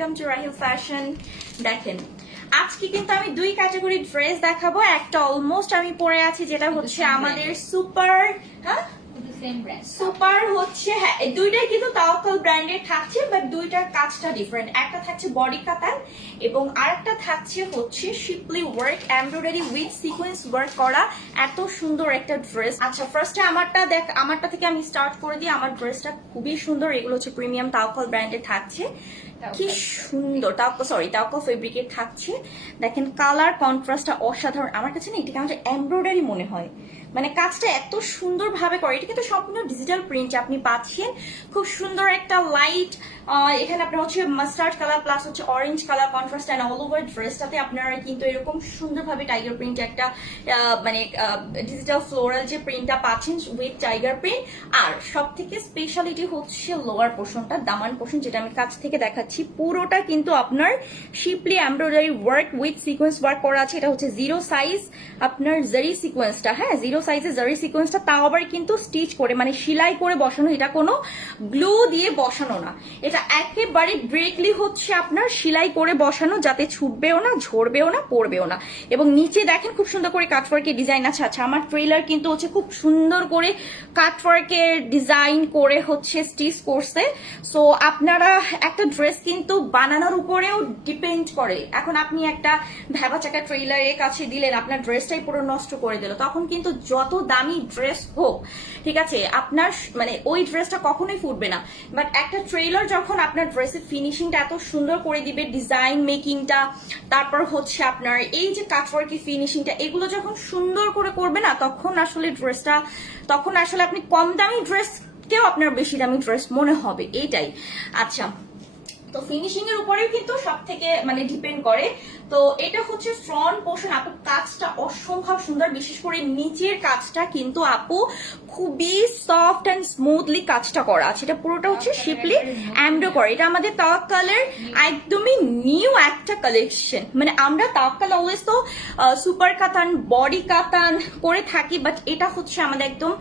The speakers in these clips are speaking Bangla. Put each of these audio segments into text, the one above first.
ওয়েলকাম টু রাহিল ফ্যাশন দেখেন আজকে কিন্তু আমি দুই ক্যাটাগরি ড্রেস দেখাবো। একটা অলমোস্ট আমি পরে আছি যেটা হচ্ছে আমাদের সুপার হ্যাঁ? ব্র্যান্ড সুপার হচ্ছে হ্যাঁ দুইটাই কিন্তু তাওয়াক্কাল ব্র্যান্ডের থাকছে বাট দুইটার কাজটা ডিফারেন্ট একটা থাকছে বডি কাতান এবং আরেকটা থাকছে হচ্ছে শিপলি work embroidery with sequence work করা। এত সুন্দর একটা ড্রেস আচ্ছা ফার্স্টে আমারটা দেখ আমারটা থেকে আমি স্টার্ট করে দিই। আমার ড্রেসটা খুবই সুন্দর। এগুলো হচ্ছে প্রিমিয়াম তাওয়াক্কাল ব্র্যান্ডের থাকছে। কি সুন্দর। তাওয়াক্কাল সরি তাওয়াক্কাল ফেব্রিকের থাকছে। দেখেন কালার কন্ট্রাস্টটা অসাধারণ। আমার কাছে না এটা কেমন এমব্রয়ডারি মনে হয়। মানে কাজটা এত সুন্দরভাবে করে। এটা কিন্তু সম্পূর্ণ ডিজিটাল প্রিন্ট আপনি পাচ্ছেন খুব সুন্দর একটা লাইট এখানে আপনার হচ্ছে মাস্টার্ড কালার প্লাস হচ্ছে orange colour contrast and all over ড্রেসটাতে আপনারা কিন্তু এরকম সুন্দরভাবে টাইগার প্রিন্ট একটা মানে ডিজিটাল ফ্লোরাল যে প্রিন্টটা পাচ্ছেন উইথ টাইগার প্রিন্ট আর সব থেকে স্পেশালিটি হচ্ছে লোয়ার পোর্শনটা দামান পোর্শন যেটা আমি কাছ থেকে দেখাচ্ছি। পুরোটা কিন্তু আপনার শিপলি embroidery work with sequence work করা আছে, এটা হচ্ছে জিরো সাইজ আপনার জারি সিকোয়েন্সটা হ্যাঁ? জিরো সাইজের জারি সিকোয়েন্সটা তাও আবার কিন্তু স্টিচ করে মানে সেলাই করে বসানো, এটা কোনো গ্লু দিয়ে বসানো না। এটা একেবারে ডিরেক্টলি হচ্ছে আপনার সেলাই করে বসানো, যাতে ছুটবেও না, ঝরবেও না, পড়বেও না। এবং নিচে দেখেন খুব সুন্দর করে কাটওয়ার্কের ডিজাইন আছে। আচ্ছা আমার ট্রেলার কিন্তু হচ্ছে খুব সুন্দর করে কাটওয়ার্কের ডিজাইন করে হচ্ছে স্টিচ করছে। সো আপনারা একটা ড্রেস কিন্তু বানানোর উপরেও ডিপেন্ড করে। এখন আপনি একটা ভেবা চাকা ট্রেলারের কাছে দিলেন, আপনার ড্রেসটাই পুরো নষ্ট করে দিল। তখন কিন্তু যত দামি ড্রেস হোক, ঠিক আছে, আপনার মানে ওই ড্রেসটা কখনোই ফুটবে না। বাট একটা যখন আপনার ড্রেসের ফিনিশিংটা এত সুন্দর করে দিবে ডিজাইন মেকিংটা তারপর হচ্ছে আপনার এই যে কাটওয়ার্কি ফিনিশিংটা এগুলো যখন সুন্দর করে করবে না, তখন আসলে ড্রেসটা তখন আসলে আপনি কম দামি ড্রেস কেউ আপনার বেশি দামি ড্রেস মনে হবে, এটাই। আচ্ছা তো ফিনিশিং এর উপরেও কিন্তু সব থেকে মানে ডিপেন্ড করে। তো এটা হচ্ছে ফ্রন্ট পোর্শন আপু কাজটা অসম্ভব সুন্দর। বিশেষ করে নিচের কাজটা কিন্তু আপু খুবই সফট অ্যান্ড স্মুথলি কাজটা করা। আছে এটা পুরোটা হচ্ছে শিপলি অ্যামডো করে। এটা আমাদের তাওয়াক্কালের একদমই নিউ একটা কালেকশন মানে আমরা তাওয়াক্কাল অলওয়েজ তো সুপার কাতান বডি কাতান করে থাকি বাট এটা হচ্ছে আমাদের একদম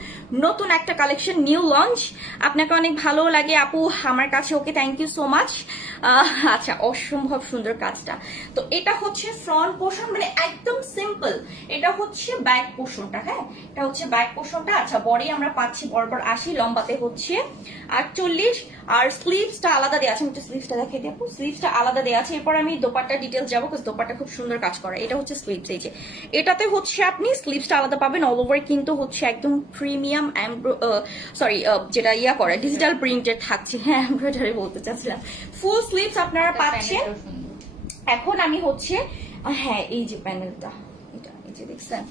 নতুন একটা কালেকশন নিউ লঞ্চ আপনাকে অনেক ভালো লাগে আপু আমার কাছে। Okay thank you so much আচ্ছা অসম্ভব সুন্দর কাজটা। তো এটা হচ্ছে ফ্রন্ট পোর্শন মানে একদম সিম্পল এটা হচ্ছে ব্যাক পোর্শনটা হ্যাঁ? এটা হচ্ছে ব্যাক পোর্শনটা আচ্ছা বডি আমরা পাচ্ছি বরাবর আশি লম্বাতে হচ্ছে আটচল্লিশ। আর স্লিভসটা আলাদা দেওয়া আছে আমি একটু স্লিভসটা দিই আপু। স্লিভসটা আলাদা দেওয়া আছে এরপর আমি দোপাট্টা ডিটেলস যাব কারণ দোপাট্টা খুব সুন্দর কাজ করা। এটা হচ্ছে স্লিভস এই যে। এটাতে হচ্ছে আপনি স্লিভসটা আলাদা পাবেন অল ওভার কিন্তু হচ্ছে একদম প্রিমিয়াম সরি যেটা ইয়া করা ডিজিটাল প্রিন্টেড থাকছে। হ্যাঁ এমব্রয়ডারি বলতে চাচ্ছিলাম। ফুল স্লিভস আপনারা পাচ্ছেন। এখন আমি হচ্ছে হ্যাঁ এই যে প্যানেলটা, এটা, এই যে দেখছেন?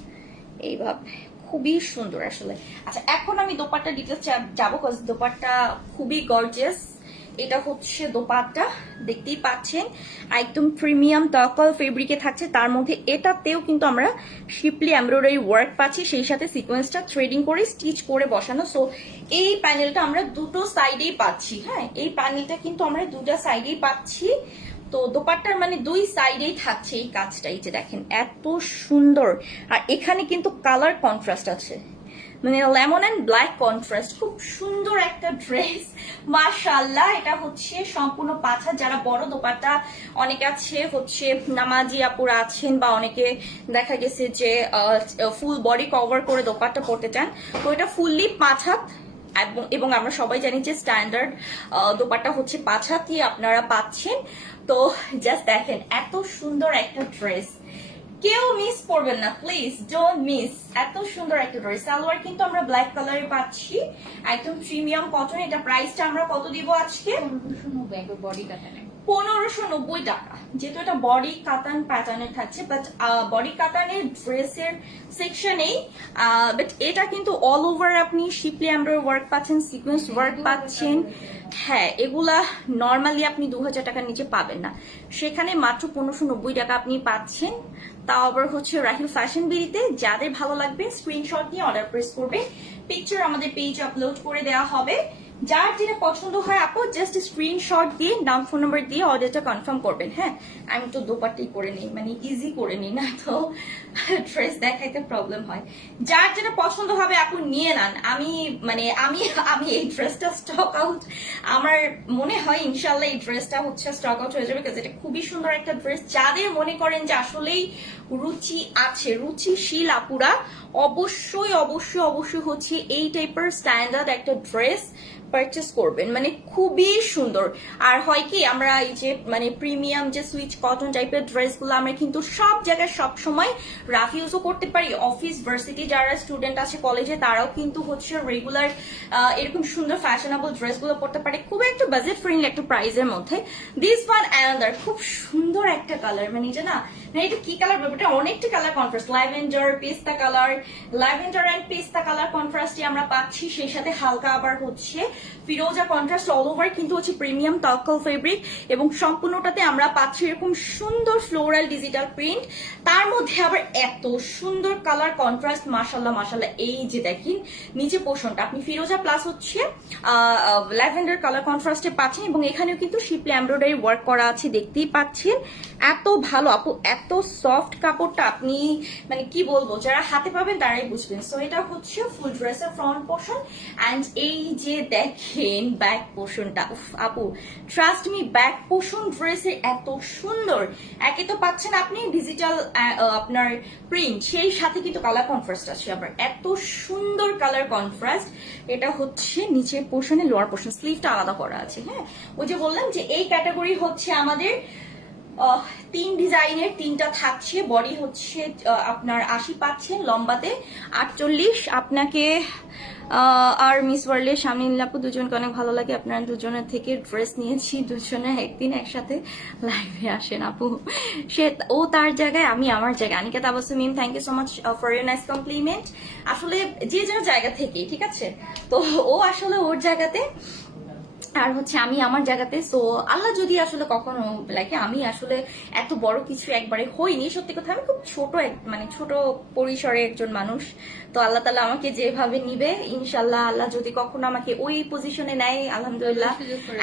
এইভাবে খুবই সুন্দর আসলে। আচ্ছা এখন আমি দোপাট্টা ডিটেলস যাব কজ দোপাট্টা খুবই গর্জিয়াস এটা হচ্ছে দোপাট্টা, দেখতেই পাচ্ছেন। একদম প্রিমিয়াম তকল ফেব্রিকে থাকছে। তার মধ্যে এটাতেও কিন্তু আমরা শিপলি এমব্রয়ডারি ওয়ার্ক পাচ্ছি। সেই সাথে সিকোয়েন্সটা থ্রেডিং করে স্টিচ করে বসানো। সো এই প্যানেলটা আমরা দুটো সাইডেই পাচ্ছি হ্যাঁ? এই প্যানেলটা কিন্তু আমরা দুটো সাইডেই পাচ্ছি। তো দোপাট্টার মানে দুই সাইডেই থাকছে এই কাজটা, এই যে দেখেন, এত সুন্দর। আর এখানে কিন্তু কালার কন্ট্রাস্ট আছে। মানে লেমন অ্যান্ড ব্ল্যাক কন্ট্রাস্ট, খুব সুন্দর একটা ড্রেস। মাশাল্লাহ এটা হচ্ছে সম্পূর্ণ পাছা। যারা বড় দোপাট্টা, অনেকে আছে হচ্ছে নামাজি আপুরা আছেন বা অনেকে দেখা গেছে যে ফুল বডি কভার করে দোপাট্টা পরতে চান, তো এটা ফুললি পাছা। এবং এবং আমরা সবাই জানি যে স্ট্যান্ডার্ড দোপাট্টা হচ্ছে পাঁচ হাতি, আপনারা পাচ্ছেন। তো জাস্ট দেখেন, এত সুন্দর একটা ড্রেস কেউ মিস করবেন না প্লিজ ডোন্ট মিস এত সুন্দর একটা ড্রেস সালোয়ার কিন্তু আমরা ব্ল্যাক কালারে পাচ্ছি। একদম প্রিমিয়াম কটন এটা প্রাইসটা আমরা কত দিব আজকে? বডি কাটানে পনেরোশো নব্বই টাকা। যেহেতু এটা বডি কাতান প্যাটার্নের থাকছে বাট বডি কাতানের ড্রেসের সেকশনেই বাট এটা কিন্তু অল ওভার আপনি শিপলি এমব্রয়ডারি ওয়ার্ক পাচ্ছেন সিকোয়েন্স ওয়ার্ক পাচ্ছেন। হ্যাঁ এগুলা নর্মালি আপনি দু হাজার টাকার নিচে পাবেন না। সেখানে মাত্র পনেরোশো নব্বই টাকা আপনি পাচ্ছেন। তাও আবার হচ্ছে রাহিল ফ্যাশন বিড়িতে যাদের ভালো লাগবে স্ক্রিনশট নিয়ে অর্ডার প্রেস করবে। পিকচার আমাদের পেজে আপলোড করে দেওয়া হবে। যার যেটা পছন্দ হয় আপু জাস্ট স্ক্রিনশট দিয়ে, নাম ফোন নাম্বার দিয়ে অর্ডারটা কনফার্ম করবেন। হ্যাঁ আমি তো দুপাটি করে নিই মানে ইজি করে নিই না তো। ড্রেস দেখাইতে প্রবলেম হয়। যার যেটা পছন্দ হবে আপু নিয়ে নেন, আমি মানে আমি আমি এই ড্রেসটা স্টক আউট আমার মনে হয় ইনশাল্লাহ এই ড্রেসটা হচ্ছে স্টক আউট হয়ে যাবে এটা খুবই সুন্দর একটা ড্রেস যাদের মনে করেন যে আসলেই রুচি আছে, রুচিশীল আপুরা, অবশ্যই অবশ্যই অবশ্যই হচ্ছে এই টাইপের স্ট্যান্ডার্ড একটা ড্রেস পারচেস করবেন। মানে খুবই সুন্দর। আর হয় কি, আমরা এই যে মানে প্রিমিয়াম যে সুইচ কটন টাইপের ড্রেসগুলো আমরা কিন্তু সব জায়গায় সব সময় রাফ ইউজও করতে পারি। অফিস ভার্সিটি যারা স্টুডেন্ট আছে কলেজে তারাও কিন্তু হচ্ছে রেগুলার এরকম সুন্দর ফ্যাশনেবল ড্রেসগুলো পড়তে পারে। খুব একটা বাজেট ফ্রেন্ডলি একটা প্রাইসের মধ্যে। দিস ওয়ান অ্যানাদার খুব সুন্দর একটা কালার মানে এটা না মানে এটা কি কালার এটা অনেকটা কালার কন্ট্রাস্ট ল্যাভেন্ডার পেস্তা কালার ল্যাভেন্ডার অ্যান্ড পেস্তা কালার কন্ট্রাস্টে আমরা পাচ্ছি। সেই সাথে হালকা আবার হচ্ছে ফিরোজা কন্ট্রাস্ট অল ওভার কিন্তু হচ্ছে প্রিমিয়াম তকল ফেব্রিক এবং সম্পূর্ণটাতে আমরা পাচ্ছি এরকম সুন্দর ফ্লোরাল ডিজিটাল প্রিন্ট তার মধ্যে আবার এত সুন্দর কালার কন্ট্রাস্ট মাসাল্লাহ মাসাল্লাহ এই যে দেখেন, নিচে পোষণটা, আপনি ফিরোজা প্লাস হচ্ছে ল্যাভেন্ডার কালার কন্ট্রাস্টে পাচ্ছেন এবং এখানেও কিন্তু শিপলি এমব্রয়ডারি ওয়ার্ক করা আছে, দেখতেই পাচ্ছেন। এত ভালো, আপু, এত সফট কাপড়টা আপনি মানে কি বলব, যারা হাতে পাবেন তারাই বুঝবেন। সো এটা হচ্ছে ফুল ড্রেসের ফ্রন্ট পোর্শন অ্যান্ড এই যে দেখেন ব্যাক পোর্শনটা উফ, আপু ট্রাস্ট মি ব্যাক পোর্শন ড্রেসের এত সুন্দর। একে তো পাচ্ছেন আপনি ডিজিটাল আপনার প্রিন্ট সেই সাথে কিন্তু কালার কনফ্রাস্ট আছে। আবার এত সুন্দর কালার কনফ্রাস্ট এটা হচ্ছে নিচের পোর্শনে লোয়ার পোর্শন স্লিভটা আলাদা করা আছে হ্যাঁ? ওই যে বললাম যে এই ক্যাটাগরি হচ্ছে আমাদের তিন ডিজাইনের তিনটা থাকছে। বডি হচ্ছে আপনার আশি পাচ্ছেন লম্বাতে আটচল্লিশ। আপনাকে আর মিস ওয়ার্ল্ডের সামনে লাপু দুজনকে অনেক ভালো লাগে। আপনারা দুজনের থেকে ড্রেস নিয়েছি, দুজনে একদিন একসাথে লাইভে আসেন আপু। সে, ও তার জায়গায়, আমি আমার জায়গায়। Anika Tabassum Mim thank you so much for your nice compliment আসলে যে যেন জায়গা থেকে, ঠিক আছে? তো ও আসলে ওর জায়গাতে আর হচ্ছে আমি আমার জায়গাতে সো আল্লাহ যদি আসলে কখনো লাইক আমি আসলে এত বড় কিছু একবারে হইনি সত্যি কথা আমি খুব ছোট এক- মানে ছোট পরিসরে একজন মানুষ। তো আল্লাহ তালা আমাকে যেভাবে নিবে ইনশাল্লাহ আল্লাহ যদি কখনো আমাকে ওই পজিশনে নেয় আলহামদুলিল্লাহ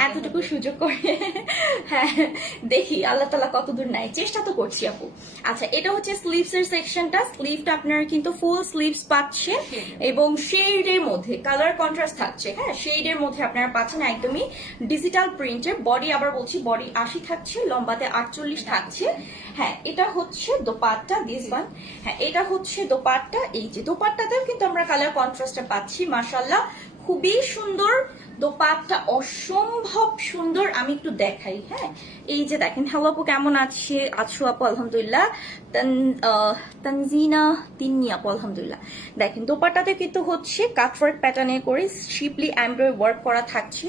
এতটুকু সুযোগ করে হ্যাঁ দেখি আল্লাহ তালা কতদূর নেয়। চেষ্টা তো করছি আপু। আচ্ছা এটা হচ্ছে স্লিভস এর সেকশনটা স্লিভটা আপনার কিন্তু ফুল স্লিভস পাচ্ছে এবং শেডের মধ্যে কালার কন্ট্রাস্ট থাকছে হ্যাঁ শেডের মধ্যে আপনারা পাচ্ছেন একদমই ডিজিটাল প্রিন্টে বডি আবার বলছি বডি আশি থাকছে, লম্বাতে আটচল্লিশ থাকছে। হ্যাঁ এটা হচ্ছে দোপাট্টা দিস ওয়ান হ্যাঁ এটা হচ্ছে দোপাট্টা, এই যে দোপাট্টাতেও কিন্তু আমরা কালার কন্ট্রাস্টটা পাচ্ছি মাশাল্লাহ খুবই সুন্দর, দোপাট্টা অসম্ভব সুন্দর, আমি একটু দেখাই হ্যাঁ? এই যে দেখেন, হ্যালো আপু, কেমন আছে? আছো আপু, আলহামদুলিল্লাহ। তানজিনা তিন্নি আপু, আলহামদুলিল্লাহ। দেখেন, দোপাট্টাতে কিন্তু হচ্ছে কাটওয়ার্ক প্যাটার্নে করে শিপলি এমব্রয় ওয়ার্ক করা থাকছে।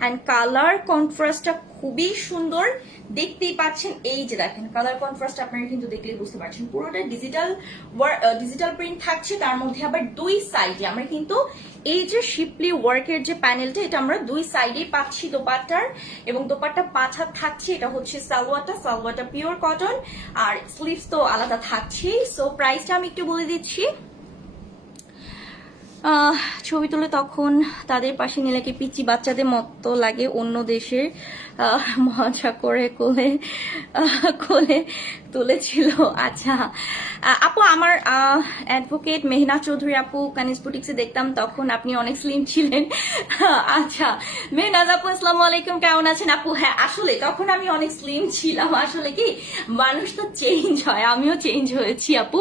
অ্যান্ড কালার কন্ট্রাস্টটা খুবই সুন্দর। দেখতেই পাচ্ছেন, এই যে দেখেন কালার কন্ট্রাস্ট আপনারা কিন্তু দেখলেই বুঝতে পারছেন। পুরোটা ডিজিটাল ডিজিটাল প্রিন্ট থাকছে, তার মধ্যে আবার দুই সাইডে আমরা কিন্তু এই যে শিপলি ওয়ার্কের যে প্যানেলটা এটা আমরা দুই সাইডেই পাচ্ছি দোপাট্টার। এবং দোপাট্টা পাঁচ হাত থাকছে, এটা হচ্ছে সালোয়াটা সালোয়াটা পিওর কটন আর স্লিভস তো আলাদা থাকছেই। সো প্রাইসটা আমি একটু বলে দিচ্ছি। ছবি তুলে তখন তাদের পাশে নিলাকে পিচি বাচ্চাদের মতো লাগে অন্য দেশের মজা করে কোলে কোলে তুলেছিল। আচ্ছা আপু আমার অ্যাডভোকেট মেহনা চৌধুরী আপু কানিস বুটিক্সে দেখতাম তখন আপনি অনেক স্লিম ছিলেন। আচ্ছা মেহনাজ আপু, আসসালামু আলাইকুম, কেমন আছেন আপু? হ্যাঁ আসলে তখন আমি অনেক স্লিম ছিলাম, আসলে কি মানুষ তো চেঞ্জ হয়, আমিও চেঞ্জ হয়েছি আপু,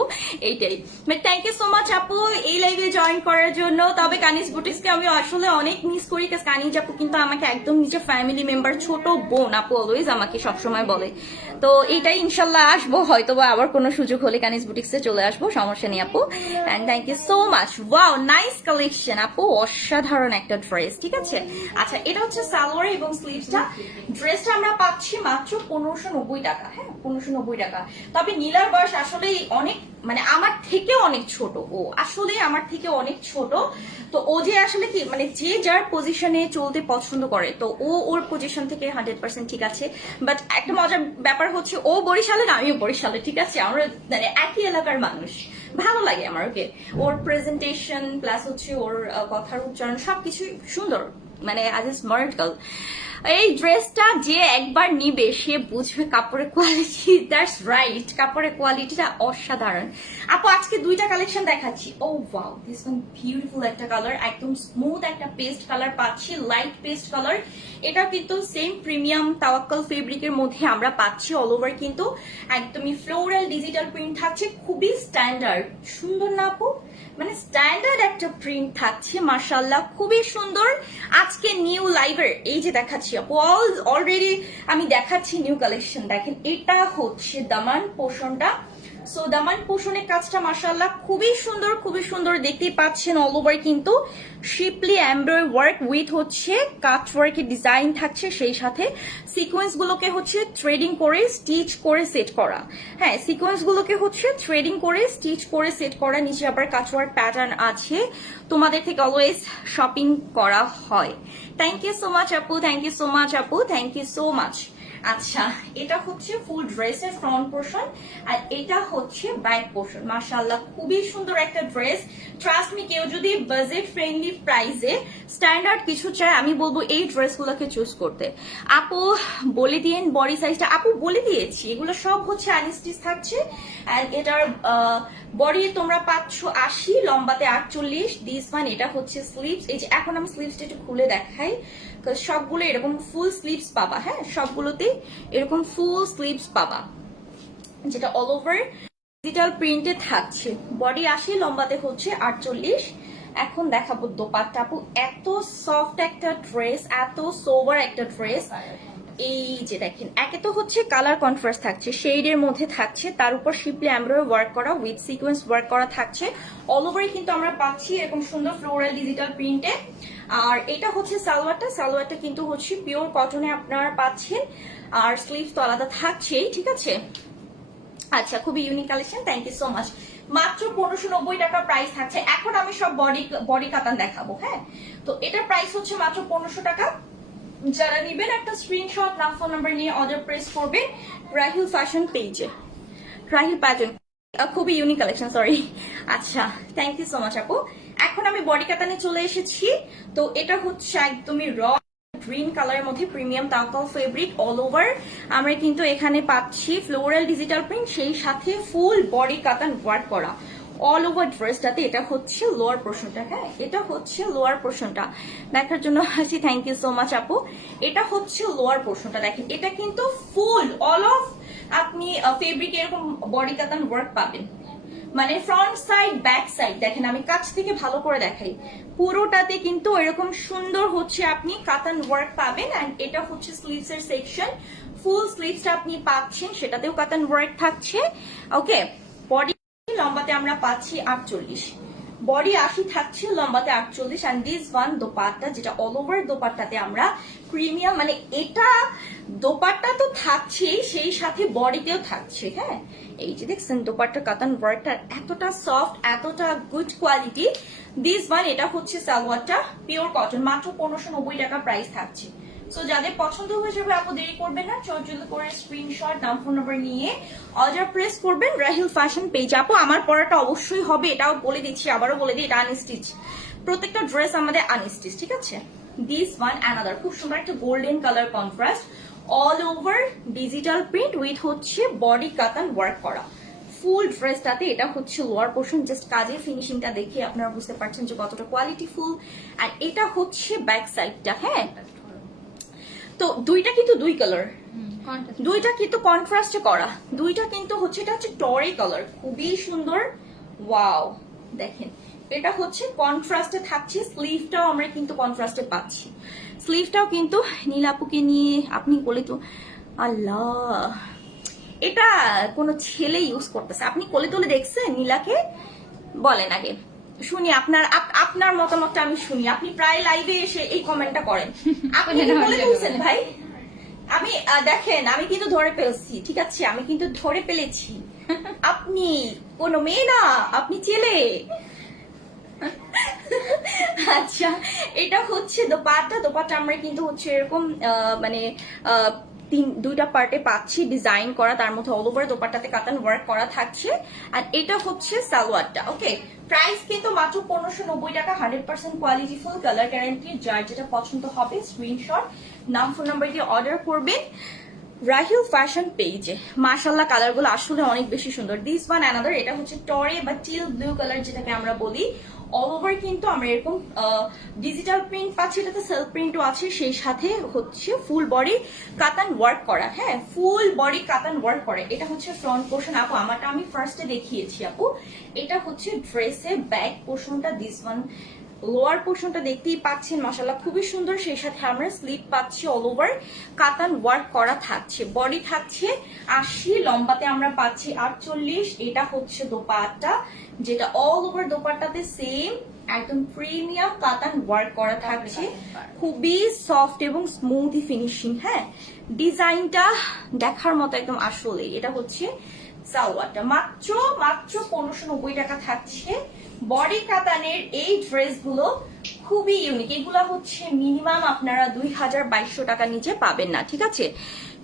এইটাই। But thank you so much আপু, এই লাইভে জয়েন করার জন্য। তবে কানিস বুটিক্সকে আমি আসলে অনেক মিস করি কাজ কানিজ আপু কিন্তু আমাকে একদম নিজের ফ্যামিলি মেম্বার ছোট বোন আপু অলওয়েজ আমাকে সবসময় বলে। তো এইটাই ইনশাল্লাহ আসব হয়তো বা আবার কোনো সুযোগ হলে কানিস বুটিক্সে চলে আসব, সমস্যা নেই আপু। And thank you so much wow nice collection আপু, অসাধারণ একটা ড্রেস ঠিক আছে? আচ্ছা এটা হচ্ছে সালোয়ার এবং স্লিভসটা ড্রেসটা আমরা পাচ্ছি মাত্র পনেরোশো নব্বই টাকা হ্যাঁ পনেরোশো নব্বই টাকা। তবে নীলার বয়স আসলেই অনেক মানে আমার থেকে অনেক ছোট, ও আসলে আমার থেকে অনেক ছোট। তো ও যে আসলে কি মানে যে যার পজিশনে চলতে পছন্দ করে, তো ও ওর পজিশন থেকে হান্ড্রেড পার্সেন্ট ঠিক আছে। বাট একটা মজার ব্যাপার হচ্ছে, ও বরিশালে না, আমিও বরিশালে, ঠিক আছে? আমরা মানে একই এলাকার মানুষ। ভালো লাগে আমার, ওকে? ওর প্রেজেন্টেশন প্লাস হচ্ছে ওর কথার উচ্চারণ, সবকিছুই সুন্দর। মানে আজ এ স্মার্ট গার্ল এই ড্রেসটা যে একবার নিবে, সে বুঝবে কাপড়ের কোয়ালিটি দ্যাটস রাইট কাপড়ের কোয়ালিটিটা অসাধারণ। আপু, আজকে দুইটা কালেকশন দেখাচ্ছি। ও ওয়াও দিস ওয়ান বিউটিফুল একটা কালার একদম স্মুথ একটা পেস্ট কালার পাচ্ছি লাইট পেস্ট কালার এটা কিন্তু সেম প্রিমিয়াম তাওয়াক্কাল ফেব্রিকের মধ্যে আমরা পাচ্ছি অল ওভার কিন্তু। একদমই ফ্লোরাল ডিজিটাল প্রিন্ট থাকছে, খুবই স্ট্যান্ডার্ড সুন্দর না, আপু? মানে স্ট্যান্ডার্ড একটা প্রিন্ট থাকছে মার্শাল্লাহ খুবই সুন্দর। আজকে নিউ লাইভের এই যে দেখাচ্ছি অলরেডি আমি দেখাচ্ছি নিউ কালেকশন দেখেন, এটা হচ্ছে দামান পোষণটা। সো দামান পোষণের কাজটা মার্শাল্লাহ খুবই সুন্দর খুবই সুন্দর দেখতেই পাচ্ছেন অল ওভার কিন্তু শিপলি এমব্রয় ওয়ার্ক উইথ হচ্ছে কাট ওয়ার্কের ডিজাইন থাকছে, সেই সাথে সিকোয়েন্স গুলোকে হচ্ছে থ্রেডিং করে স্টিচ করে সেট করা। হ্যাঁ সিকোয়েন্স গুলোকে হচ্ছে থ্রেডিং করে স্টিচ করে সেট করা, নিচে আবার কাটওয়ার্ক প্যাটার্ন আছে, তোমাদের থেকে অলওয়েজ শপিং করা হয়। থ্যাংক ইউ সো মাচ আপু থ্যাংক ইউ সো মাচ আপু থ্যাংক ইউ সো মাচ আচ্ছা এটা হচ্ছে ফুল ড্রেসের ফ্রন্ট পোর্শন আর এটা হচ্ছে ব্যাক পোর্শন মাশাআল্লাহ, খুবই সুন্দর একটা ড্রেস ট্রাস্ট মি কেউ যদি বাজেট ফ্রেন্ডলি প্রাইসে স্ট্যান্ডার্ড কিছু চায়, আমি বলব এই ড্রেসগুলোকে চুজ করতে। আপু, বলে দিয়েন বডি সাইজটা আপু, বলে দিয়েছি, এগুলো সব হচ্ছে আনস্টিচ থাকছে। অ্যান্ড এটার বডি তোমরা পাচ্ছ আশি, লম্বাতে আটচল্লিশ। দিস ওয়ান এটা হচ্ছে স্লিভস এই যে, এখন আমি স্লিভসটা একটু খুলে দেখাই। সবগুলো এরকম ফুল স্লিভস পাবা হ্যাঁ? সবগুলোতে এরকম ফুল স্লিভস পাবা। যেটা অল ওভার ডিজিটাল প্রিন্টে থাকছে। বডি আসে লম্বাতে হচ্ছে আটচল্লিশ। এখন দেখাবো দোপাট্টা আপু, এত সফট একটা ড্রেস এত সোভার একটা ড্রেস এই যে দেখেন, একে তো হচ্ছে কালার কন্ট্রাস্ট থাকছে শেডের মধ্যে থাকছে, তার উপর শিপলি এমব্রয় ওয়ার্ক করা উইথ সিকোয়েন্স ওয়ার্ক করা থাকছে। অল ওভারই কিন্তু আমরা পাচ্ছি এরকম সুন্দর ফ্লোরাল ডিজিটাল প্রিন্টে আর এটা হচ্ছে সালোয়ারটা সালোয়ারটা কিন্তু হচ্ছে পিওর কটনে আপনারা পাচ্ছেন। আর স্লিভ তো আলাদা থাকছেই, ঠিক আছে? আচ্ছা খুবই unique collection thank you so much মাত্র পনেরোশো নব্বই টাকা প্রাইস থাকছে। এখন আমি সব বডি বডি কাতান দেখাবো হ্যাঁ? তো এটার প্রাইস হচ্ছে মাত্র পনেরোশো টাকা। যারা নিবেন একটা স্ক্রিনশট নাম ফোন নাম্বার নিয়ে অর্ডার প্রেস করবেন রাহিল ফ্যাশন পেজে রাহিল প্যাটার্ন খুবই ইউনিক কালেকশন সরি আচ্ছা থ্যাংক ইউ সো মাচ আপু। এখন আমি বডি কাতানে চলে এসেছি। তো এটা হচ্ছে একদমই র গ্রিন কালারের মধ্যে প্রিমিয়াম তাকাল ফেব্রিক অল ওভার আমরা কিন্তু এখানে পাচ্ছি ফ্লোরাল ডিজিটাল প্রিন্ট সেই সাথে ফুল বডি কাতান ওয়ার্ক করা। অল ওভার ড্রেসটাতে এটা হচ্ছে লোয়ার পোর্শনটা হ্যাঁ? এটা হচ্ছে লোয়ার পোর্শনটা দেখার জন্য হাসি থ্যাংক ইউ সো মাচ আপু। এটা হচ্ছে লোয়ার পোর্শনটা দেখেন। এটা কিন্তু ফুল অল অফ আপনি ফেব্রিক এরকম বডি কাতান ওয়ার্ক পাবেন। মানে ফ্রন্ট সাইড ব্যাক সাইড দেখেন, আমি কাছ থেকে ভালো করে দেখাই। পুরোটাতে কিন্তু এরকম সুন্দর হচ্ছে আপনি কাতান ওয়ার্ক পাবেন এন্ড এটা হচ্ছে স্লিভস এর সেকশন ফুল স্লিভসটা আপনি পাচ্ছেন, সেটাতেও কাতান ওয়ার্ক থাকছে। ওকে লম্বাতে আমরা পাচ্ছি আটচল্লিশ। বডি আশি থাকছে, লম্বাতে আটচল্লিশ। অ্যান্ড দিস ওয়ান দোপাট্টা, যেটা অল ওভার দোপাট্টাতে আমরা প্রিমিয়াম মানে এটা দোপাট্টা তো থাকছেই, সেই সাথে বডিতেও থাকছে হ্যাঁ? এই যে দেখছেন দোপাট্টা কাতান ওয়ার্কটা এতটা সফট এতটা গুড কোয়ালিটি দিস ওয়ান এটা হচ্ছে সালোয়ারটা পিওর কটন মাত্র পনেরোশো নব্বই টাকা প্রাইস থাকছে। সো যাদের পছন্দ হয়ে যাবে আপু, দেরি করবেন না। চটজলদি করে স্ক্রিনশট নাম ফোন নাম্বার নিয়ে অর্ডার প্রেস করবেন রাহিল ফ্যাশন পেজ আপু, আমার পড়াটা অবশ্যই হবে, এটাও বলে দিচ্ছি, আবারও বলে দিই, এটা আনস্টিচ প্রত্যেকটা ড্রেস আমাদের আনস্টিচ ঠিক আছে? দিস ওয়ান অ্যানাদার খুব সুন্দর একটা golden colour contrast all over digital print with হচ্ছে বডি কাতান ওয়ার্ক করা। ফুল ড্রেসটাতে এটা হচ্ছে লোয়ার পোর্শন জাস্ট কাজের ফিনিশিংটা দেখে আপনারা বুঝতে পারছেন যে কতটা কোয়ালিটি ফুল আর এটা হচ্ছে ব্যাক সাইডটা হ্যাঁ? তো দুইটা কিন্তু দুই কালার দুইটা কিন্তু কন্ট্রাস্টে করা। দুইটা কিন্তু হচ্ছে এটা হচ্ছে টরে কালার খুবই সুন্দর। ওয়াও দেখেন এটা হচ্ছে কন্ট্রাস্টে থাকছে। স্লিভটাও আমরা কিন্তু কন্ট্রাস্টে পাচ্ছি। স্লিভটাও কিন্তু নীলাপুকে নিয়ে আপনি বলে তো আল্লাহ! এটা কোনো ছেলে ইউজ করতেছে। আপনি কোলে তোলে দেখছেন নীলাকে? বলেন আগে। শুনি আপনার আপ- আপনার মতামতটা আমি শুনি। আপনি প্রায় লাইভে এসে এই কমেন্টটা করেন। আপনি কোলে তুলছেন ভাই। আমি দেখেন আমি কিন্তু ধরে পেয়েছি ঠিক আছে? আমি কিন্তু ধরে পেলেছি আপনি কোন মেয়ে না আপনি ছেলে। আচ্ছা এটা হচ্ছে দোপাট্টা। দোপাট্টা আমরা কিন্তু হচ্ছে এরকম আহ, মানে তিন, দুইটা পার্টে পাচ্ছি ডিজাইন করা, তার মধ্যে অল ওভার দোপাট্টাতে কাতান ওয়ার্ক করা থাকছে। আর এটা হচ্ছে সালোয়ারটা ওকে প্রাইস কিন্তু মাত্র পনেরোশো নব্বই টাকা hundred percent quality full colour guarantee যার যেটা পছন্দ হবে স্ক্রিনশট নাম ফোন নাম্বার দিয়ে অর্ডার করবেন। রাহিল ফ্যাশন পেজে মাশাল্লাহ কালারগুলো আসলে অনেক বেশি সুন্দর। দিস ওয়ান অ্যানাদার এটা হচ্ছে টরে বা টিল ব্লু কালার যেটাকে আমরা বলি। অল ওভার কিন্তু আমরা এরকম ডিজিটাল প্রিন্ট পাচ্ছি এটাতে সেলফ প্রিন্টও আছে, সেই সাথে হচ্ছে ফুল বডি কাতান ওয়ার্ক করা হ্যাঁ ফুল বডি কাতান ওয়ার্ক করে, এটা হচ্ছে ফ্রন্ট পোর্শন আপু, আমারটা আমি ফার্স্টে দেখিয়েছি, আপু, এটা হচ্ছে ড্রেসে ব্যাক পোর্শনটা দিস ওয়ান লোয়ার পোর্শনটা দেখতেই পাচ্ছেন মশালা খুবই সুন্দর। সেই সাথে আমরা স্লিপ পাচ্ছি অল ওভার কাতান ওয়ার্ক করা থাকছে বডি থাকছে আশি, লম্বাতে আমরা পাচ্ছি আটচল্লিশ। এটা হচ্ছে দোপাট্টা, যেটা অল ওভার দোপাট্টাতে সেম একদম প্রিমিয়াম কাতান ওয়ার্ক করা থাকছে। খুবই সফট এবং স্মুথি ফিনিশিং হ্যাঁ? ডিজাইনটা দেখার মতো একদম আসলে এটা হচ্ছে সালোয়ারটা। মাত্র মাত্র পনেরোশো নব্বই টাকা থাকছে। বডি কাতানের এই ড্রেসগুলো খুবই ইউনিক এগুলো হচ্ছে মিনিমাম আপনারা দুই হাজার বাইশশো টাকা নিচে পাবেন না, ঠিক আছে?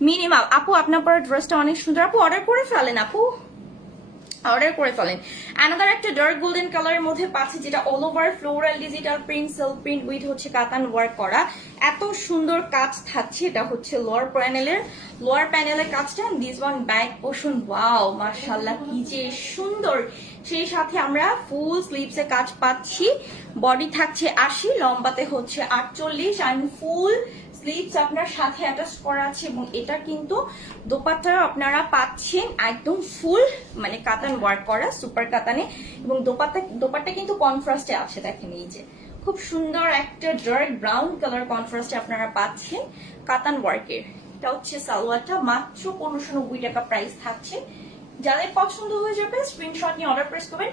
মিনিমাম আপু, আপনার পরে ড্রেসটা অনেক সুন্দর। আপু অর্ডার করে ফেলেন, আপু। অর্ডার করে ফেলেন। অ্যানাদার একটা ডার্ক গোল্ডেন কালারের মধ্যে পাচ্ছি যেটা all over floral digital print self print with হচ্ছে কাতান ওয়ার্ক করা। এত সুন্দর কাজ থাকছে, এটা হচ্ছে লোয়ার প্যানেলের লোয়ার প্যানেলের কাজটা this one back portion wow মার্শাল্লাহ কি যে সুন্দর। সেই সাথে আমরা ফুল স্লিভস কাজ পাচ্ছি বডি থাকছে আশি, লম্বাতে হচ্ছে আটচল্লিশ অ্যান্ড ফুল স্লিভস আপনার সাথে অ্যাটাচ করা আছে এবং এটা কিন্তু দোপাট্টা আপনারা পাচ্ছেন একদম ফুল মানে কাতান ওয়ার্ক করা সুপার কাতানে এবং দোপাট্টা দোপাট্টা কিন্তু কনফ্রাস্টে আছে, দেখেন এই যে। খুব সুন্দর একটা ডার্ক ব্রাউন কালার কনফ্রাস্টে আপনারা পাচ্ছেন কাতান ওয়ার্কের এটা হচ্ছে সালোয়ারটা, মাত্র পনেরোশো নব্বই টাকা প্রাইস থাকছে। যাদের পছন্দ হয়ে যাবে স্ক্রিনশট নিয়ে অর্ডার প্রেস করবেন।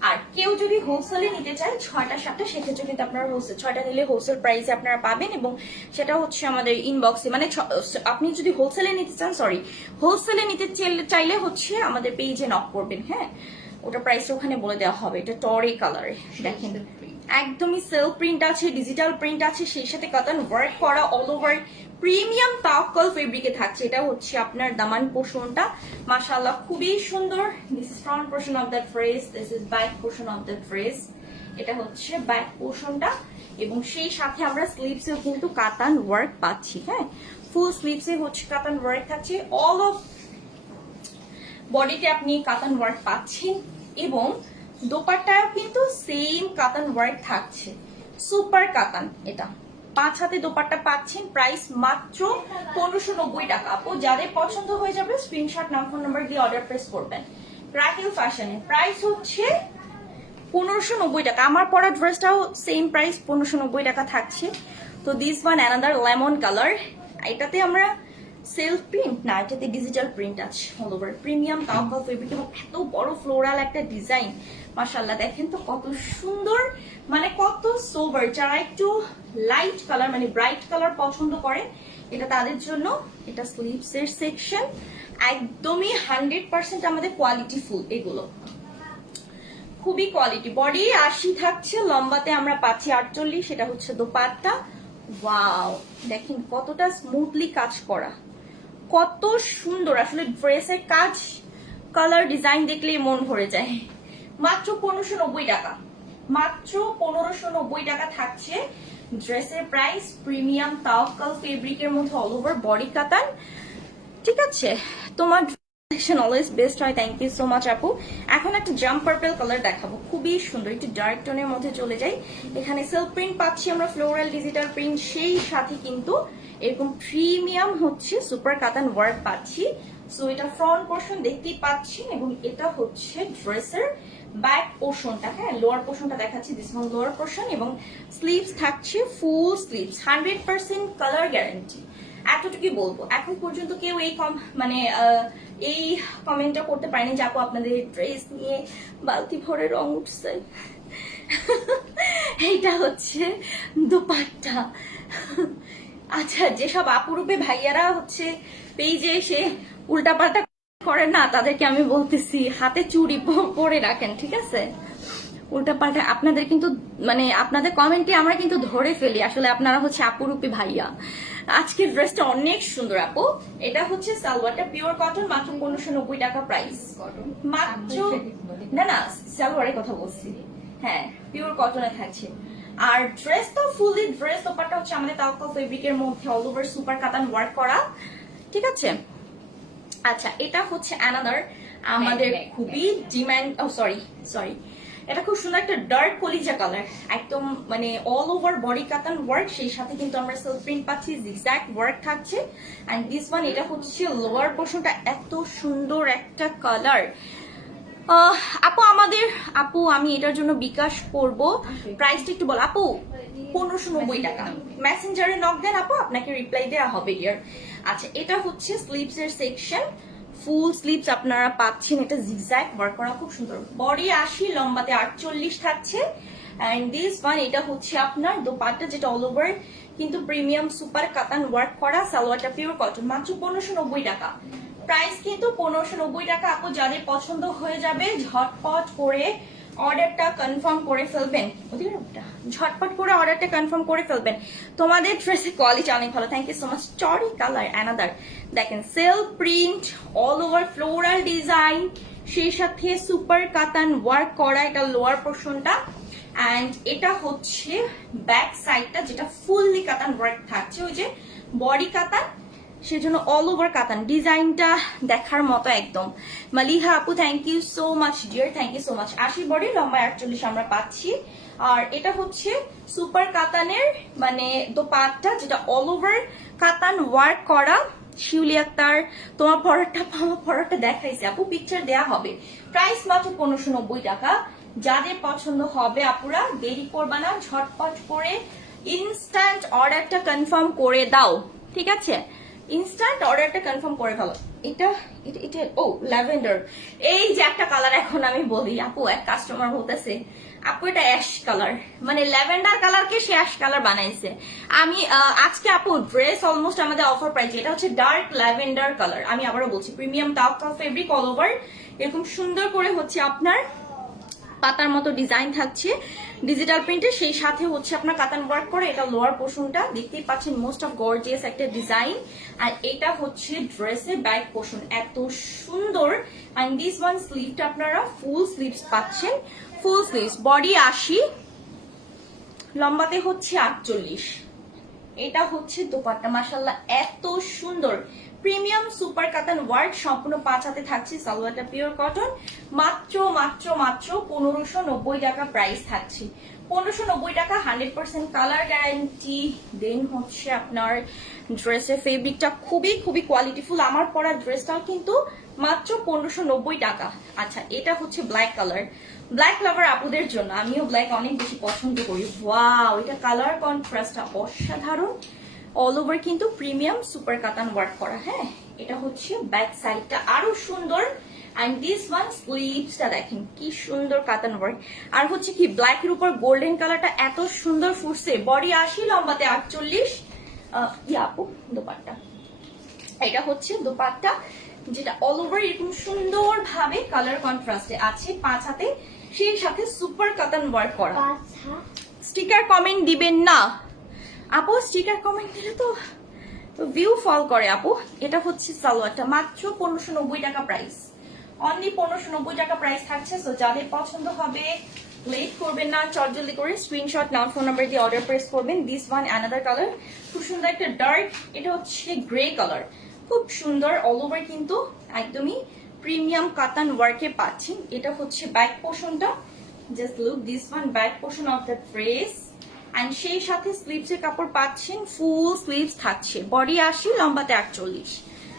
আর কেউ যদি হোলসেলে নিতে চায়, ছয়টা, সাতটা, সেক্ষেত্রে কিন্তু আপনারা হোলসেল ছয়টা নিলে হোলসেল প্রাইসে আপনারা পাবেন এবং সেটা হচ্ছে আমাদের ইনবক্সে মানে আপনি যদি হোলসেলে নিতে চান সরি হোলসেলে নিতে চাইলে হচ্ছে আমাদের পেজে নক করবেন হ্যাঁ? ওটা প্রাইস ওখানে বলে দেওয়া হবে। এটা টরে কালারে দেখেন। একদমই সেলফ প্রিন্ট আছে ডিজিটাল প্রিন্ট আছে, সেই সাথে কাতান ওয়ার্ক করা অল ওভার প্রিমিয়াম তাওকল ফেব্রিকে থাকছে। এটা হচ্ছে আপনার দামান পোষণটা। মাশাআল্লাহ, খুবই সুন্দর। This is front portion of the dress this is back portion of the dress এটা হচ্ছে ব্যাক পোর্শনটা এবং সেই সাথে আমরা স্লিভসেও কিন্তু কাতান ওয়ার্ক পাচ্ছি হ্যাঁ? ফুল স্লিভসে হচ্ছে কাতান ওয়ার্ক থাকছে। অল অফ বডিতে আপনি কাতান ওয়ার্ক পাচ্ছেন। এবং দোপাট্টায় কিন্তু সেম কাতান ওয়ার্ক থাকছে। সুপার কাতান এটা। পাঁচ হাতে দোপাট্টা পাচ্ছেন প্রাইস মাত্র পনেরোশো নব্বই টাকা। আপু, যাদের পছন্দ হয়ে যাবে স্ক্রিনশট নাম ফোন নাম্বার দিয়ে অর্ডার প্রেস করবেন। রাহিল ফ্যাশনে প্রাইস হচ্ছে পনেরোশো নব্বই টাকা। আমার পরা ড্রেসটাও সেম প্রাইস পনেরোশো নব্বই টাকা থাকছে। তো this one another lemon colour এটাতে আমরা সেলফ প্রিন্ট না, এটাতে ডিজিটাল প্রিন্ট আছে অল ওভার প্রিমিয়াম কাউকাল ফেব্রিক এবং এত বড় ফ্লোরাল একটা ডিজাইন মাশাল্লাহ দেখেন তো কত সুন্দর মানে কত সোবার যারা একটু লাইট কালার মানে ব্রাইট কালার পছন্দ করে, এটা তাদের জন্য, এটা স্লিভস এর সেকশন একদমই হান্ড্রেড পার্সেন্ট আমাদের কোয়ালিটি ফুল এগুলো। খুবই কোয়ালিটি বডি আশি থাকছে, লম্বাতে আমরা পাচ্ছি আটচল্লিশ সেটা হচ্ছে দোপাট্টা। ওয়াও দেখেন কতটা স্মুথলি কাজ করা। কত সুন্দর। আসলে ড্রেসের কাজ কালার ডিজাইন দেখলেই মন ভরে যায়। মাত্র পনেরোশো নব্বই টাকা। মাত্র পনেরোশো নব্বই টাকা থাকছে ড্রেসের প্রাইস প্রিমিয়াম তাওকাল ফেব্রিকের মধ্যে অল ওভার বডি কাতান ঠিক আছে, তোমার কালেকশন অলওয়েজ বেস্ট হয়। থ্যাংক ইউ সো মাচ আপু। এখন একটা জাম্প পার্পল কালার দেখাবো। খুবই সুন্দর, একটু ডার্ক টোনের মধ্যে চলে যাই এখানে সেলফ প্রিন্ট পাচ্ছি আমরা ফ্লোরাল ডিজিটাল প্রিন্ট সেই সাথে কিন্তু এরকম প্রিমিয়াম হচ্ছে সুপার কাতান ওয়ার্ক পাচ্ছি। সো এটা ফ্রন্ট পোর্শন দেখতেই পাচ্ছি এবং এটা হচ্ছে ড্রেসের ব্যাক পোর্শনটা হ্যাঁ লোয়ার পোর্শনটা দেখাচ্ছি দিস ওয়ান লোয়ার পোর্শন এবং স্লিভস থাকছে full sleeves hundred percent colour guarantee এতটুকুই বলব। এখন পর্যন্ত কেউ এই কম মানে এই কমেন্টটা করতে পারেনি যে, আপু, আপনাদের ড্রেস নিয়ে বালতি ভরে রং উঠছে। এইটা হচ্ছে দুপাট্টা। আচ্ছা যেসব আপুরূপে ভাইয়ারা হচ্ছে পেজে এসে উল্টাপাল্টা করেন না তাদেরকে আমি বলতেছি হাতে প- পরে রাখেন ঠিক আছে? উল্টা পাল্টা আপনাদের কিন্তু মানে আপনাদের কমেন্টে আমরা কিন্তু ধরে ফেলি আসলে আপনারা হচ্ছে আপুরূপী ভাইয়া। আজকের ড্রেসটা অনেক সুন্দর আপু। এটা হচ্ছে সালোয়ারটা পিওর কটন মাত্র পনেরোশো নব্বই টাকা প্রাইস মাত্র না না সালোয়ারের কথা বলছি। হ্যাঁ পিওর কটনে থাকছে। আর ড্রেস তো ফুলি ড্রেস ওপারটা হচ্ছে আমাদের তাওকা ফেব্রিকের মধ্যে all over super katan work করা ঠিক আছে? আচ্ছা এটা হচ্ছে অ্যানাদার আমাদের খুবই ডিম্যান্ড ও সরি সরি এটা খুব সুন্দর একটা ডার্ক কলিজা কালার একদম মানে all over body katan work সেই সাথে কিন্তু আমরা সেলফ প্রিন্ট পাচ্ছি জিগজ্যাক্ট ওয়ার্ক থাকছে এন্ড দিস ওয়ান এটা হচ্ছে লোয়ার পোর্শনটা এত সুন্দর একটা কালার আপু আমাদের আপু আমি এটার জন্য বিকাশ করব। প্রাইসটা একটু বল। আপু পনেরোশো নব্বই টাকা। মেসেঞ্জারে নক দেন আপু আপনাকে রিপ্লাই দেওয়া হবে ইয়ার আচ্ছা এটা হচ্ছে স্লিভস এর সেকশন ফুল স্লিপস আপনারা পাচ্ছেন। এটা জিগজ্যাগ ওয়ার্ক করা খুব সুন্দর। বডি আশি লম্বাতে আটচল্লিশ থাকছে। এন্ড দিস ওয়ান এটা হচ্ছে আপনার দোপাট্টা যেটা অল ওভার কিন্তু প্রিমিয়াম সুপার কাতান ওয়ার্ক করা সালোয়ারটা পিওর কটন মাত্র পনেরোশো নব্বই টাকা। প্রাইস কিন্তু পনেরোশো নব্বই টাকা আপু যাদের পছন্দ হয়ে যাবে, ঝটপট করে অর্ডারটা কনফার্ম করে ফেলবেন। ঝটপট করে অর্ডারটা কনফার্ম করে ফেলবেন। তোমাদের ড্রেসের কোয়ালিটি অনেক ভালো। থ্যাংক ইউ সো মাচ স্টরি কালার অ্যানাদার দেখেন self print all over floral design সেই সাথে সুপার কাতান ওয়ার্ক করা, এটা লোয়ার পোর্শনটা অ্যান্ড এটা হচ্ছে ব্যাক সাইডটা যেটা ফুললি কাতান ওয়ার্ক থাকছে। ওই যে বডি কাতান সেজন্য অল ওভার কাতান। ডিজাইনটা দেখার মতো একদম। মালিহা আপু thank you so much dear thank you so much আশি বডি লম্বা একচল্লিশ আমরা পাচ্ছি। আর এটা হচ্ছে সুপার কাতানের মানে দোপাট্টা, যেটা অল ওভার কাতান ওয়ার্ক করা। শিউলি আক্তার, তোমার পরোটা আমার পরোটা দেখাইছে। আপু পিকচার দেয়া হবে। প্রাইস মাত্র পনেরোশো নব্বই টাকা। যাদের পছন্দ হবে আপুরা, দেরি করবা না, ঝটপট করে ইনস্ট্যান্ট অর্ডারটা কনফার্ম করে দাও। ঠিক আছে? ইনস্ট্যান্ট অর্ডারটা কনফার্ম করে ফেলো। এটা, এটা- ও ল্যাভেন্ডার এই যে একটা কালার এখন আমি বলি, আপু, এক কাস্টমার বলতেছে, আপু, এটা অ্যাশ কালার মানে ল্যাভেন্ডার কালারকে সে অ্যাশ কালার বানাইছে। আমি আজকে আপু ড্রেস অলমোস্ট আমাদের অফার প্রাইস এটা হচ্ছে ডার্ক ল্যাভেন্ডার কালার আমি আবারও বলছি প্রিমিয়াম টাউকা ফেব্রিক অল ওভার এরকম সুন্দর করে হচ্ছে আপনার পাতার মতো ডিজাইন থাকছে। ডিজিটাল প্রিন্টে সেই সাথে হচ্ছে আপনার কাতান ওয়ার্ক করে, এটা লোয়ার পোর্শনটা দেখতেই পাচ্ছেন মোস্ট অফ গর্জিয়াস একটা ডিজাইন আর এটা হচ্ছে ড্রেসের ব্যাক পোর্শন এত সুন্দর। অ্যান্ড দিস ওয়ান স্লিভটা আপনারা ফুল স্লিভস পাচ্ছেন। ফুল স্লিভস বডি আশি, লম্বাতে হচ্ছে আটচল্লিশ। এটা হচ্ছে দোপাট্টা মাসাল্লাহ এত সুন্দর। প্রিমিয়াম সুপার কাতান ওয়ার্ক সম্পূর্ণ পাঁচ হাতে থাকছে, সালোয়ারটা পিওর কটন মাত্র মাত্র মাত্র পনেরোশো নব্বই টাকা প্রাইস থাকছে। পনেরোশো নব্বই টাকা hundred percent colour guarantee then হচ্ছে আপনার ড্রেসের ফেব্রিকটা খুবই খুবই কোয়ালিটিফুল আমার পরা ড্রেসটাও কিন্তু মাত্র পনেরোশো নব্বই টাকা। আচ্ছা এটা হচ্ছে ব্ল্যাক কালার ব্ল্যাক লাভার আপুদের জন্য। আমিও ব্ল্যাক অনেক বেশি পছন্দ করি। ওয়াও এটা কালার কন্ট্রাস্টটা অসাধারণ। অল ওভার কিন্তু প্রিমিয়াম সুপার কাতান ওয়ার্ক করা হ্যাঁ? এটা হচ্ছে ব্যাক সাইডটা আরও সুন্দর। অ্যান্ড দিস ওয়ান স্লিভসটা দেখেন কি সুন্দর কাতান ওয়ার্ক আর হচ্ছে কি ব্ল্যাক এর উপর গোল্ডেন কালারটা এত সুন্দর ফুটছে। বডি আশি লম্বাতে আটচল্লিশ। ইয়া আপু দোপাট্টা। এটা হচ্ছে দোপাট্টা যেটা অল ওভার এরকম সুন্দর ভাবে কালার কন্ট্রাস্টে আছে পাঁচ হাতে। সেই সাথে সুপার কাতান ওয়ার্ক করা স্টিকার কমেন্ট দিবেন না। আপু স্টিকার কমেন্ট দিলে তো ভিউ ফল করে আপু। এটা হচ্ছে সালোয়ারটা। মাত্র পনেরোশো নব্বই টাকা প্রাইস অনলি পনেরোশো নব্বই টাকা প্রাইস থাকছে সো যাদের পছন্দ হবে লেট করবেন না, চটজলদি করে স্ক্রিনশট নাম ফোন নাম্বার দিয়ে অর্ডার প্রেস করবেন। দিস ওয়ান অ্যানাদার কালার খুব সুন্দর একটা ডার্ক এটা হচ্ছে গ্রে কালার খুব সুন্দর অল ওভার কিন্তু একদমই প্রিমিয়াম কাতান ওয়ার্কে পাচ্ছেন। এটা হচ্ছে ব্যাক পোর্শনটা just look this one back portion of the dress and সেই সাথে স্লিভস এর কাপড় পাচ্ছেন ফুল স্লিভস থাকছে। বডি আশি, লম্বাতে আটচল্লিশ।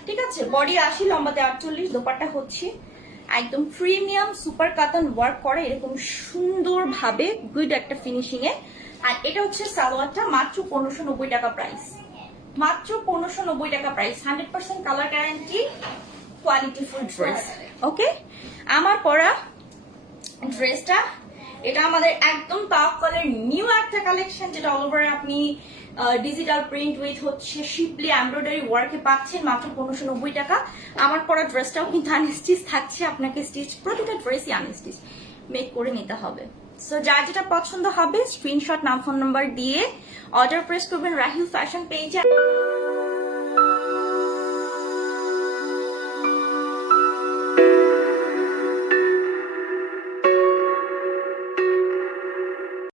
ঠিক আছে? বডি আশি, লম্বাতে আটচল্লিশ, দোপাট্টা হচ্ছে একদম প্রিমিয়াম সুপার কাতান ওয়ার্ক করে এরকম সুন্দর ভাবে গুড একটা ফিনিশিং এ। আর এটা হচ্ছে সালোয়ারটা মাত্র পনেরোশো নব্বই টাকা প্রাইস মাত্র পনেরোশো নব্বই টাকা price hundred percent colour guarantee quality full dress okay আমার পরা ড্রেসটা এটা আমাদের একদম তাওয়াক্কালের নিউ একটা কালেকশন যেটা অল ওভার আপনি ডিজিটাল প্রিন্ট উইথ হচ্ছে শিপলি এমব্রয়ডারি ওয়ার্কে পাচ্ছেন মাত্র পনেরোশো নব্বই টাকা। আমার পরা ড্রেসটাও কিন্তু আনস্টিচ থাকছে, আপনাকে স্টিচ প্রতিটা ড্রেসই আনস্টিচ মেক করে নিতে হবে। সো যার যেটা পছন্দ হবে স্ক্রিনশট নাম ফোন নাম্বার দিয়ে অর্ডার প্রেস করবেন রাহিল ফ্যাশন পেজে